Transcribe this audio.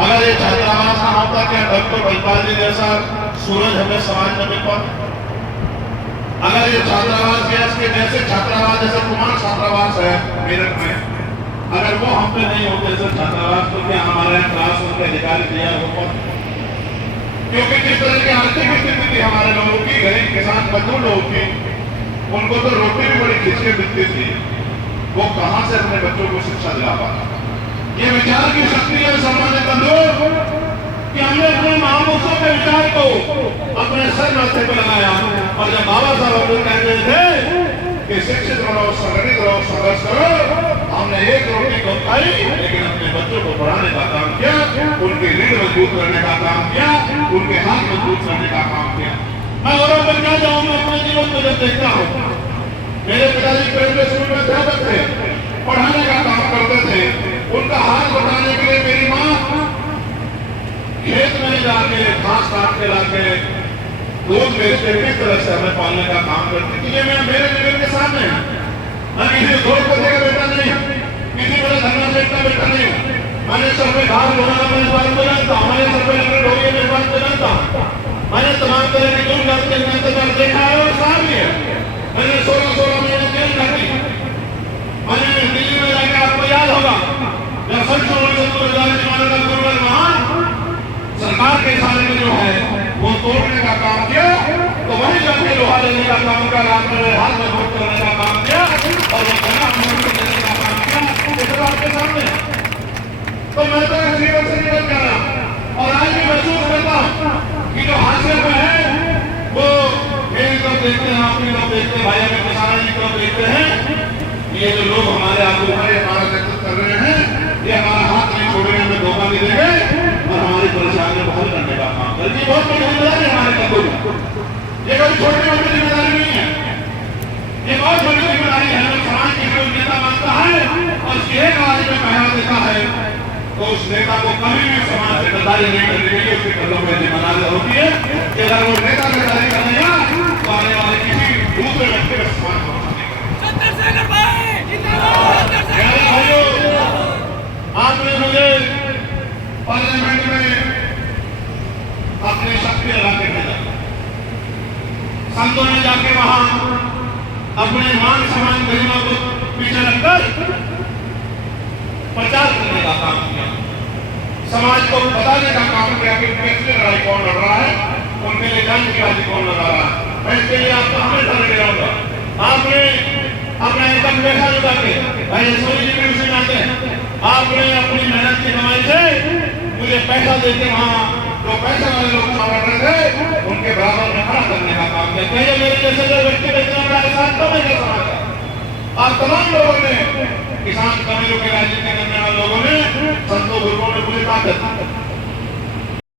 अगर ये छात्रावास ना होता, क्या डॉक्टर भोपाल जी जैसा सूरज हमें समाज में मिल पाता? अगर ये छात्रावास गैस के जैसे छात्रावास जैसे कुमार छात्रावास है मेरठ में, अगर वो हम पे नहीं होते सर छात्रावास, तो क्या हमारे यहाँ क्लास उनके अधिकारी तैयार हो पाते? क्योंकि जिस तरह की आर्थिक स्थिति थी हमारे लोगों की, गरीब किसान मजदूर लोगों की, उनको तो रोटी भी बड़ी खींच के मिलती थी, वो कहां से अपने बच्चों को शिक्षा दिला पाता? ये विचार की शक्ति है सम्मानित बंधुओं कि हमने अपने महापुरुषों के विचार को अपने सर माथे पर लगाया। और जब बाबा साहब अम्बेडकर कहते थे कि शिक्षित रहो, संगठित रहो, संघर्ष करो, हमने एक रोटी को खाई लेकिन अपने बच्चों को पढ़ाने का काम किया, उनकी रीढ़ मजबूत करने का काम किया, उनके हाथ मजबूत करने का काम किया। मैं गौरव पर क्या जाऊंगा अपने जीवन में जब देखता हूँ, मेरे पिताजी प्राइमरी स्कूल में अध्यापक थे, पढ़ाने का काम करते थे, उनका हाथ बढ़ाने के लिए मेरी माँ खेत में जाके घास काट के लाके दूध बेच के किस तरह से हमें पालने का काम करती थी, ये मेरे जीवन के सामने है। मैं किसी धोख को देगा बेटा नहीं, किसी बड़े धनवा सेठ का बेटा नहीं हूँ। मैंने सर पे घास ढोना मैं इस बात को जानता हूँ, मैंने सर पे लकड़ी ढोई है मैं इस बात को जानता हूँ, मैंने तमाम तरह की जुर्म करते इंतजार देखा है और साफ भी है। मैंने 16 महीने जेल काटी, मैंने दिल्ली में जाकर आपको याद होगा जब सरकार के इशारे में जो है वो तोड़ने का काम किया, तो वही जाके लोहा लेने का काम किया, रात में हाथ में वोट करने का काम किया और वो बना देने का काम किया आपके सामने। तो मैं तो जीवन से निकल गया और आज भी महसूस करता हूँ कि जो हासिल में है वो मेरी तरफ देखते हैं, आपकी तरफ देखते हैं, भाई अगर किसान की तरफ देखते हैं। ये जो लोग हमारे आगू हमारा नेतृत्व कर रहे हैं, ये हमारा हाथ नहीं छोड़ेंगे, हमें धोखा नहीं देंगे और हमारी परेशानियों को हल करने का काम करेंगे। बहुत बड़ी जिम्मेदारी है हमारे कंधों में, ये कोई छोटी मोटी जिम्मेदारी नहीं है, ये बहुत बड़ी जिम्मेदारी है। अगर समाज की कोई नेता मानता है और उसकी एक आवाज में पहरा देता है तो उस नेता को कभी भी समाज से गद्दारी नहीं करनी चाहिए, उसके कंधों में जिम्मेदारी होती है कि अगर वो नेता गद्दारी करेगा तो आने वाले किसी दूसरे व्यक्ति का सम्मान हो। आपने मुझे पार्लियामेंट में अपनी शक्ति लगा के भेजा, संतों ने जाके वहां अपने मान सम्मान गरिमा को पीछे रखकर प्रचार करने का काम किया, समाज को बताने का काम किया कि कैसे लड़ाई कौन लड़ रहा है, उनके लिए जान की बाजी कौन लड़ा रहा है। मैं इसके लिए आपको हमेशा लगे रहूंगा। आपने अपना एकदम देखा जुटा के भाई सोनी जी भी उसे जानते हैं, आपने अपनी मेहनत की कमाई से मुझे पैसा देके वहाँ जो पैसे वाले लोग लड़ रहे थे उनके बराबर में खड़ा करने का काम किया। कहिए मेरे जैसे जो व्यक्ति का इतना बड़ा एहसान कब नहीं कर सकता। आप तमाम लोगों ने, किसान कमेरों के राजनीति करने वाले लोगों ने, संतों गुरुओं ने मुझे ताकत